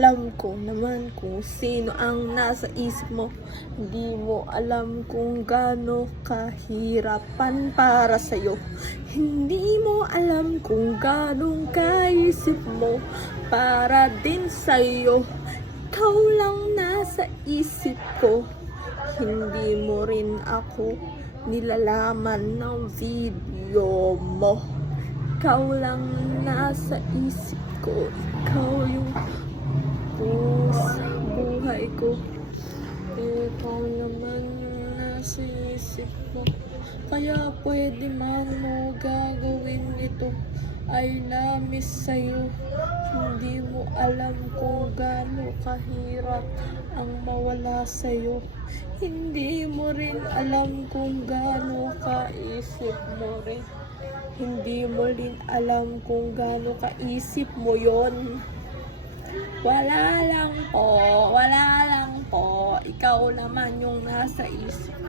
Alam ko naman kung sino ang nasa isip mo. Hindi mo alam kung gaano kahirapan para sa'yo. Hindi mo alam kung gaano kaisip mo para din sa'yo. Ikaw lang nasa isip ko. Hindi mo rin ako nilalaman ng video mo. Ikaw lang nasa isip ko. Ikaw yung sa buhay ko. Ikaw naman nasa isip ko. Kaya pwede man mo gagawin ito. I promise sa'yo. Hindi mo alam kung gaano kahirap ang mawala sa'yo. Hindi mo rin alam kung gaano kaisip mo rin. Hindi mo rin alam kung gaano kaisip mo yon. Wala lang po. Ikaw naman yung nasa isip.